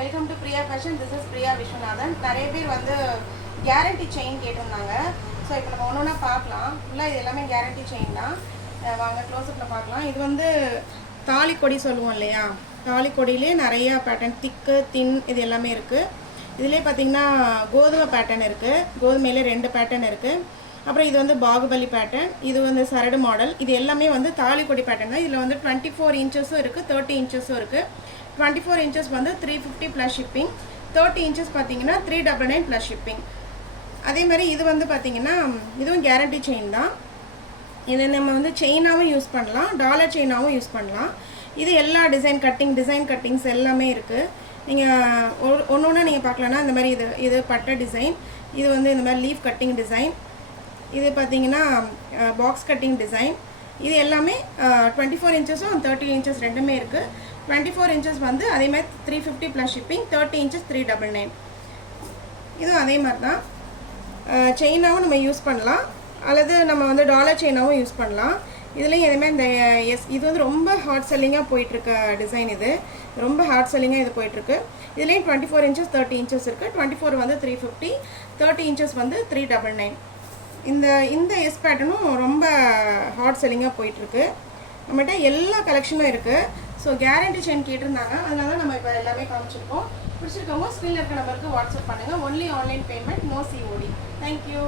Welcome to Priya fashion. This is Priya Viswanathan. நிறைய பேர் வந்து கேரண்டி செயின் கேட்டிருந்தாங்க. ஸோ இப்போ நம்ம ஒன்று ஒன்றா பார்க்கலாம். ஃபுல்லாக இது எல்லாமே கேரண்டி செயின் தான். வாங்க க்ளோஸ்அப்பில் பார்க்கலாம். இது வந்து தாலி கொடி சொல்லுவோம் இல்லையா, தாலி கொடியிலே நிறையா பேட்டர்ன், திக்கு தின் இது எல்லாமே இருக்குது. இதிலே பார்த்திங்கன்னா கோதுமை பேட்டர்ன் இருக்குது, கோதுமையிலே 2 பேட்டர்ன் இருக்குது. அப்புறம் இது வந்து பாகுபலி பேட்டர்ன், இது வந்து சரடு மாடல். இது எல்லாமே வந்து தாலி கொடி பேட்டர்ன் தான். இதில் வந்து 24 இன்ச்சஸும் இருக்குது, 30 இன்ச்சஸும் இருக்குது. 24 இன்ச்சஸ் வந்து 350 ப்ளஸ் ஷிப்பிங், 30 இன்ச்சஸ் பார்த்தீங்கன்னா 399 ப்ளஸ் ஷிப்பிங். அதே மாதிரி இது வந்து பார்த்திங்கன்னா இதுவும் கேரண்டி செயின் தான். இதை நம்ம வந்து செயினாகவும் யூஸ் பண்ணலாம், டாலர் செயினாகவும் யூஸ் பண்ணலாம். இது எல்லா டிசைன் கட்டிங்ஸ் எல்லாமே இருக்குது. நீங்கள் ஒன்று ஒன்று நீங்கள் பார்க்கலன்னா இந்த மாதிரி இது பட்டை டிசைன், இது வந்து இந்த மாதிரி லீஃப் கட்டிங் டிசைன், இது பார்த்தீங்கன்னா பாக்ஸ் கட்டிங் டிசைன். இது எல்லாமே 24 இன்ச்சஸும் 30 இன்ச்சஸ் ரெண்டுமே இருக்குது. 24 இன்ச்சஸ் வந்து அதேமாதிரி 350 ப்ளஸ் ஷிப்பிங், 30 இன்ச்சஸ் 399. இதுவும் அதே மாதிரி தான். செயினாகவும் நம்ம யூஸ் பண்ணலாம், அல்லது நம்ம வந்து டாலர் செயினாகவும் யூஸ் பண்ணலாம். இதுலேயும் எதுவுமே இந்த இது வந்து ரொம்ப ஹாட் செல்லிங்காக போயிட்டுருக்க டிசைன். இது ரொம்ப ஹாட் செல்லிங்காக இது போயிட்டுருக்கு. இதுலேயும் 24 இன்ச்சஸ் 30 இன்ச்சஸ் இருக்குது. 24 வந்து 350, 30 இன்ச்சஸ் வந்து 399. இந்த எஸ் பேட்டர்னும் ரொம்ப ஹாட் செல்லிங்காக போயிட்டுருக்கு. நம்மகிட்ட எல்லா கலெக்ஷனும் இருக்குது. ஸோ கேரண்டி செயின் கேட்டிருந்தாங்க, அதனால தான் நம்ம இப்போ எல்லாமே காமிச்சிருக்கோம். பிடிச்சிருக்கவங்க ஸ்க்ரீனில் இருக்க நம்பருக்கு வாட்ஸ்அப் பண்ணுங்கள். Only online payment, no COD. Thank you.